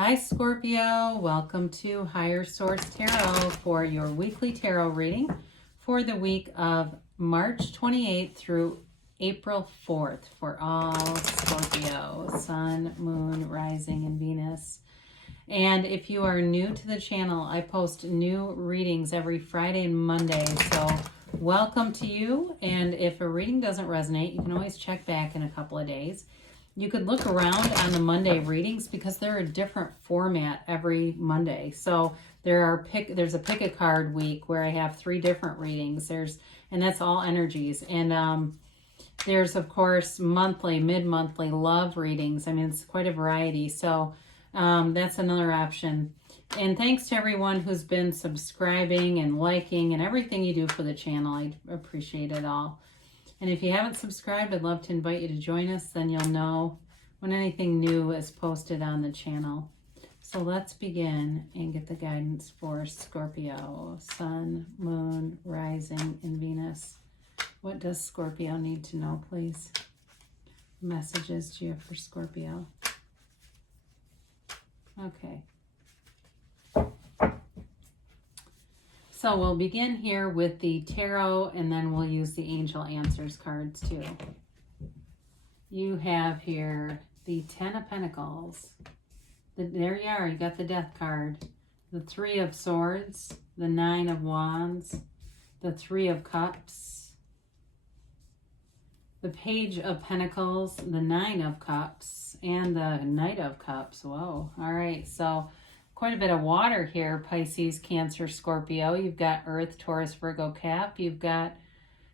Hi Scorpio, welcome to Higher Source Tarot for your weekly tarot reading for the week of March 28th through April 4th for all Scorpio, Sun, Moon, Rising, and Venus. And if you are new to the channel, I post new readings every Friday and Monday, so welcome to you. And if a reading doesn't resonate, you can always check back in a couple of days. You could look around on the Monday readings because they're a different format every Monday. So there's a pick a card week where I have 3 different readings. And that's all energies. And there's of course monthly, mid-monthly love readings. I mean, it's quite a variety. So that's another option. And thanks to everyone who's been subscribing and liking and everything you do for the channel. I appreciate it all. And if you haven't subscribed, I'd love to invite you to join us. Then you'll know when anything new is posted on the channel. So let's begin and get the guidance for Scorpio, Sun, Moon, Rising, and Venus. What does Scorpio need to know, please? Messages to you for Scorpio. Okay. So we'll begin here with the tarot, and then we'll use the angel answers cards too. You have here the 10 of Pentacles. There you are, you got the Death card. The 3 of Swords, the 9 of Wands, the 3 of Cups, the Page of Pentacles, the 9 of Cups, and the Knight of Cups. Whoa, all right, so quite a bit of water here, Pisces, Cancer, Scorpio. You've got Earth, Taurus, Virgo, Cap. You've got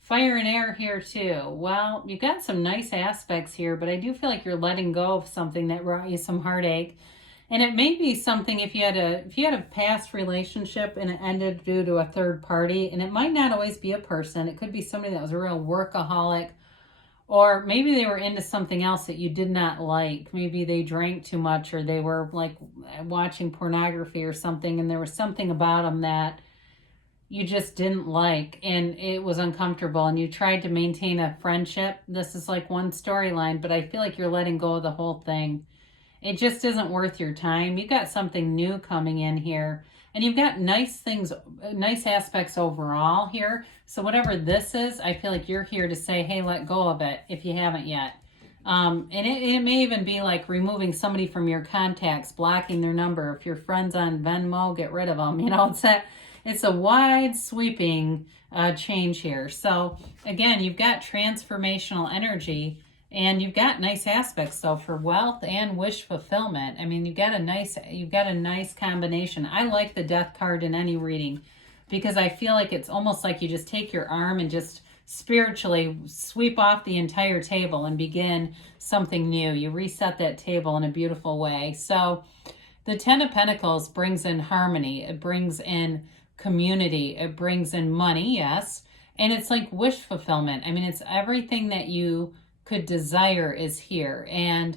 fire and air here too. Well, you've got some nice aspects here, but I do feel like you're letting go of something that brought you some heartache. And it may be something if you had a past relationship and it ended due to a third party, and it might not always be a person. It could be somebody that was a real workaholic, or maybe they were into something else that you did not like. Maybe they drank too much, or they were like watching pornography or something, and there was something about them that you just didn't like, and it was uncomfortable, and you tried to maintain a friendship. This is like one storyline, but I feel like you're letting go of the whole thing. It just isn't worth your time. You got something new coming in here, and you've got nice things, nice aspects overall here. So whatever this is, I feel like you're here to say, hey, let go of it if you haven't yet. And it may even be like removing somebody from your contacts, blocking their number. If your friend's on Venmo, get rid of them. You know, it's a wide sweeping change here. So again, you've got transformational energy, and you've got nice aspects though for wealth and wish fulfillment. I mean, you've got a nice combination. I like the Death card in any reading because I feel like it's almost like you just take your arm and just spiritually sweep off the entire table and begin something new. You reset that table in a beautiful way. So the 10 of Pentacles brings in harmony. It brings in community. It brings in money, yes. And it's like wish fulfillment. I mean, it's everything that you could desire is here. And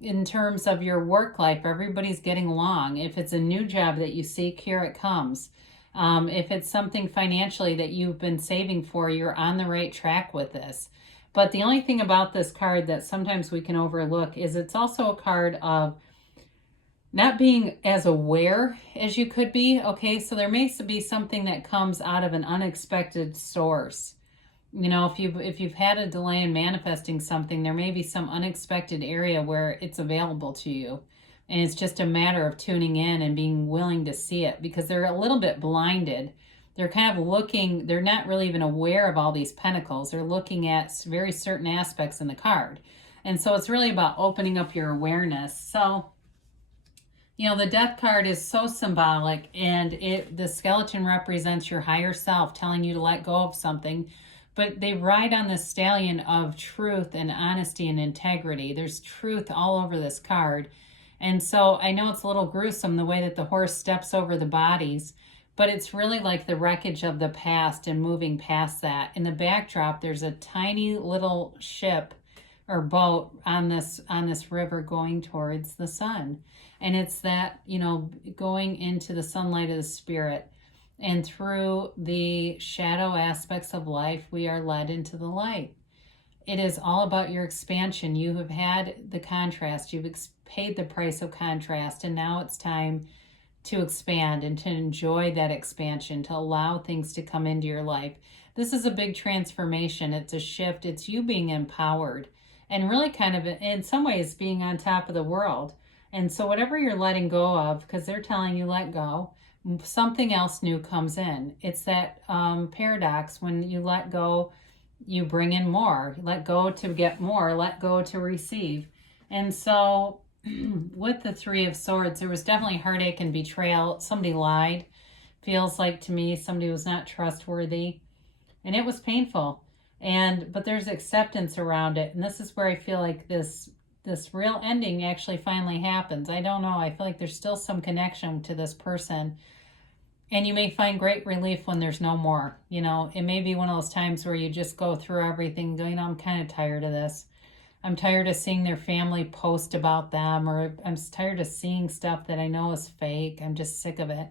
in terms of your work life, everybody's getting along. If it's a new job that you seek, here it comes. If it's something financially that you've been saving for, you're on the right track with this. But the only thing about this card that sometimes we can overlook is it's also a card of not being as aware as you could be. Okay, so there may be something that comes out of an unexpected source. You know, if you've had a delay in manifesting something, there may be some unexpected area where it's available to you. And it's just a matter of tuning in and being willing to see it, because they're a little bit blinded. They're kind of looking, they're not really even aware of all these pentacles. They're looking at very certain aspects in the card. And so it's really about opening up your awareness. So, you know, the Death card is so symbolic, and the skeleton represents your higher self telling you to let go of something. But they ride on the stallion of truth and honesty and integrity. There's truth all over this card. And so I know it's a little gruesome the way that the horse steps over the bodies, but it's really like the wreckage of the past and moving past that. In the backdrop, there's a tiny little ship or boat on this river going towards the sun. And it's that, you know, going into the sunlight of the spirit. And through the shadow aspects of life, we are led into the light. It is all about your expansion. You have had the contrast. You've paid the price of contrast, and now it's time to expand and to enjoy that expansion, to allow things to come into your life. This is a big transformation. It's a shift. It's you being empowered and really kind of, in some ways, being on top of the world. And so whatever you're letting go of, because they're telling you let go, something else new comes in. It's that paradox. When you let go, you bring in more. Let go to get more. Let go to receive. And so with the Three of Swords, there was definitely heartache and betrayal. Somebody lied. Feels like to me somebody was not trustworthy. And it was painful. But there's acceptance around it. And this is where I feel like this real ending actually finally happens. I don't know. I feel like there's still some connection to this person. And you may find great relief when there's no more. It may be one of those times where you just go through everything going, I'm kind of tired of this. I'm tired of seeing their family post about them, or I'm tired of seeing stuff that I know is fake. I'm just sick of it.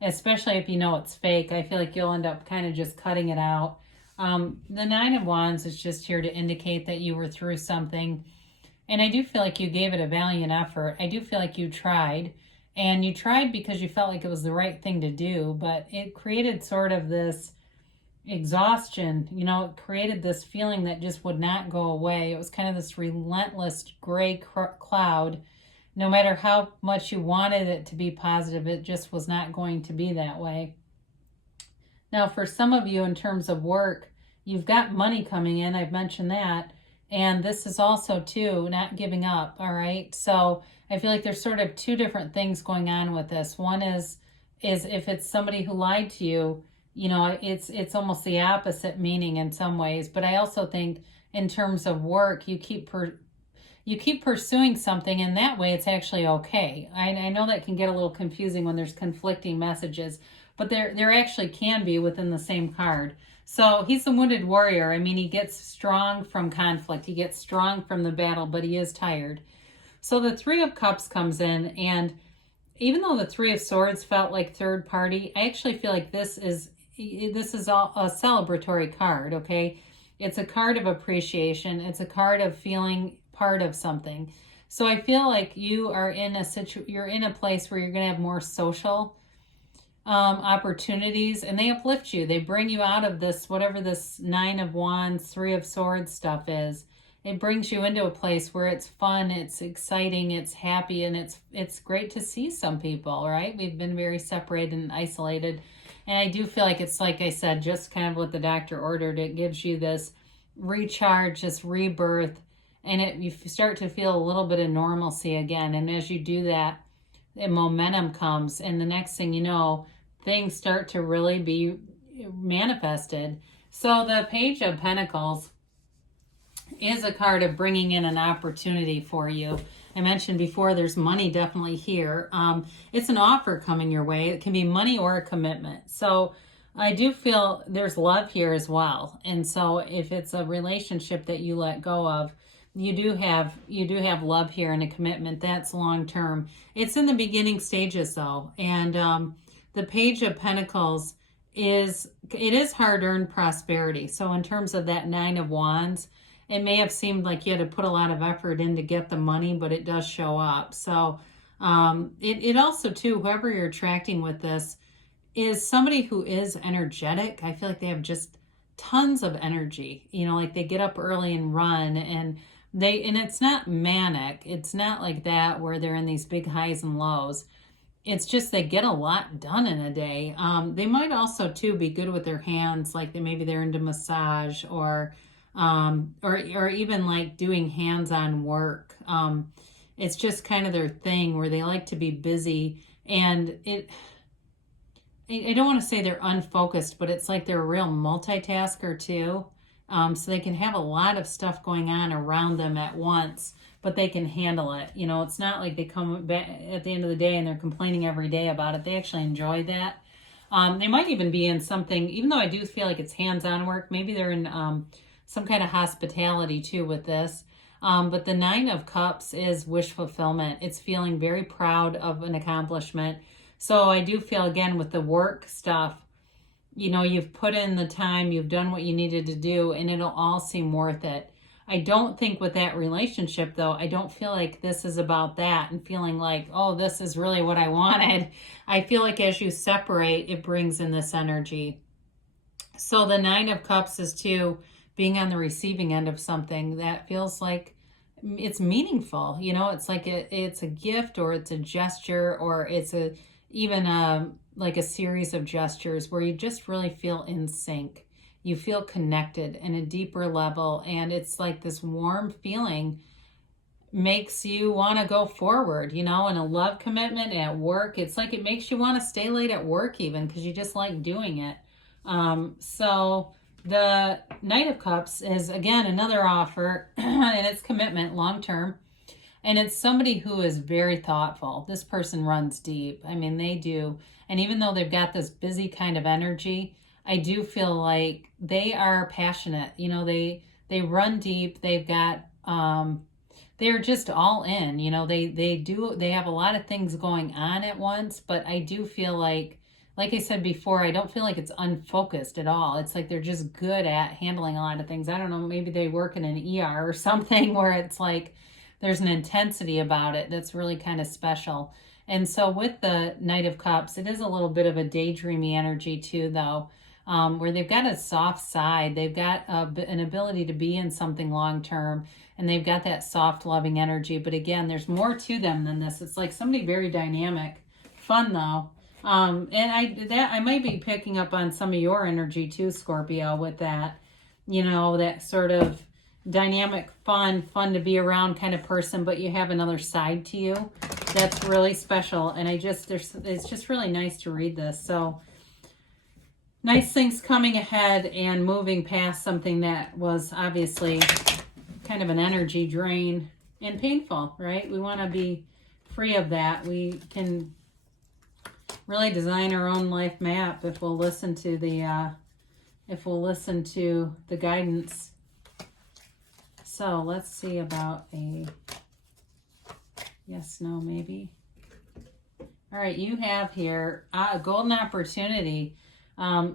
Especially if you know it's fake, I feel like you'll end up kind of just cutting it out. The Nine of Wands is just here to indicate that you were through something. And I do feel like you gave it a valiant effort. I do feel like you tried. And you tried because you felt like it was the right thing to do. But it created sort of this exhaustion. It created this feeling that just would not go away. It was kind of this relentless gray cloud. No matter how much you wanted it to be positive, it just was not going to be that way. Now, for some of you in terms of work, you've got money coming in. I've mentioned that. And this is also, too, not giving up, all right? So I feel like there's sort of two different things going on with this. One is if it's somebody who lied to you, it's almost the opposite meaning in some ways. But I also think in terms of work, you keep pursuing something, and that way it's actually okay. I know that can get a little confusing when there's conflicting messages, but there actually can be within the same card. So he's a wounded warrior. I mean, he gets strong from conflict. He gets strong from the battle, but he is tired. So the Three of Cups comes in, and even though the Three of Swords felt like third party, I actually feel like this is all a celebratory card, okay? It's a card of appreciation. It's a card of feeling part of something. So I feel like you're in a place where you're going to have more social opportunities, and they uplift you. They bring you out of this, whatever this Nine of Wands, Three of Swords stuff is. It brings you into a place where it's fun, it's exciting, it's happy, and it's great to see some people, right? We've been very separated and isolated. And I do feel like it's, like I said, just kind of what the doctor ordered. It gives you this recharge, this rebirth, and you start to feel a little bit of normalcy again. And as you do that, the momentum comes, and the next thing you know, things start to really be manifested. So the Page of Pentacles is a card of bringing in an opportunity for you. I mentioned before, there's money definitely here. It's an offer coming your way. It can be money or a commitment. So I do feel there's love here as well. And so if it's a relationship that you let go of, you do have love here and a commitment that's long term. It's in the beginning stages though. And the Page of Pentacles is hard-earned prosperity. So in terms of that Nine of Wands, it may have seemed like you had to put a lot of effort in to get the money, but it does show up. So it also, too, whoever you're attracting with this is somebody who is energetic. I feel like they have just tons of energy. Like they get up early and run, and it's not manic. It's not like that where they're in these big highs and lows. It's just they get a lot done in a day. They might also, too, be good with their hands, like maybe they're into massage or even like doing hands-on work. It's just kind of their thing where they like to be busy, and I don't want to say they're unfocused, but it's like they're a real multitasker too. So they can have a lot of stuff going on around them at once, but they can handle it. It's not like they come back at the end of the day and they're complaining every day about it. They actually enjoy that. They might even be in something, even though I do feel like it's hands-on work, maybe they're in some kind of hospitality too with this. But the Nine of Cups is wish fulfillment. It's feeling very proud of an accomplishment. So I do feel, again, with the work stuff, you've put in the time, you've done what you needed to do, and it'll all seem worth it. I don't think with that relationship, though, I don't feel like this is about that and feeling like, oh, this is really what I wanted. I feel like as you separate, it brings in this energy. So the Nine of Cups is too being on the receiving end of something that feels like it's meaningful. You know, it's like it's a gift, or it's a gesture, or it's even like a series of gestures where you just really feel in sync. You feel connected in a deeper level, and it's like this warm feeling makes you want to go forward, you know, in a love commitment at work. It's like it makes you want to stay late at work even because you just like doing it. So the Knight of Cups is, again, another offer, and it's commitment long term. And it's somebody who is very thoughtful. This person runs deep. I mean, they do. And even though they've got this busy kind of energy, I do feel like they are passionate. You know, they run deep. They've got they're just all in. You know, they have a lot of things going on at once, but I do feel like I said before, I don't feel like it's unfocused at all. It's like they're just good at handling a lot of things. I don't know, maybe they work in an ER or something where it's like there's an intensity about it that's really kind of special. And so with the Knight of Cups, it is a little bit of a daydreamy energy too, though, where they've got a soft side. They've got an ability to be in something long term, and they've got that soft, loving energy. But again, there's more to them than this. It's like somebody very dynamic. Fun, though. And I might be picking up on some of your energy too, Scorpio, with that, you know, that sort of dynamic, fun to be around kind of person, but you have another side to you that's really special. And it's just really nice to read this. So nice things coming ahead and moving past something that was obviously kind of an energy drain and painful, right? We want to be free of that. We can really design our own life map if we'll listen to the guidance. So let's see about a yes, no, maybe. All right, you have here a golden opportunity.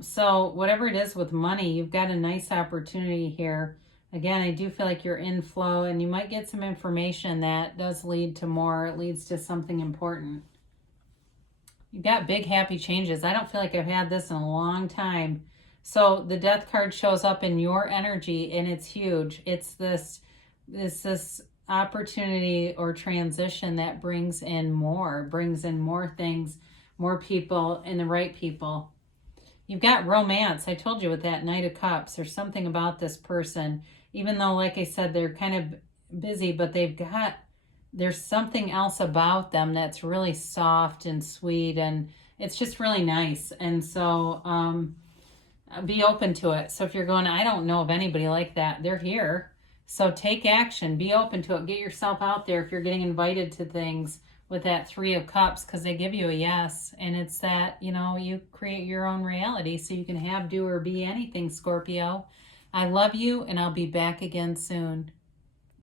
So whatever it is with money, you've got a nice opportunity here. Again, I do feel like you're in flow, and you might get some information that does lead to more. It leads to something important. You've got big, happy changes. I don't feel like I've had this in a long time. So the Death card shows up in your energy, and it's huge. It's this opportunity or transition that brings in more things, more people, and the right people. You've got romance. I told you with that Knight of Cups, there's something about this person, even though, like I said, they're kind of busy, but there's something else about them that's really soft and sweet, and it's just really nice. And so be open to it. So if you're going, I don't know of anybody like that, they're here. So take action, be open to it, get yourself out there if you're getting invited to things with that Three of Cups, because they give you a yes. And it's that, you know, you create your own reality so you can have, do, or be anything, Scorpio. I love you, and I'll be back again soon.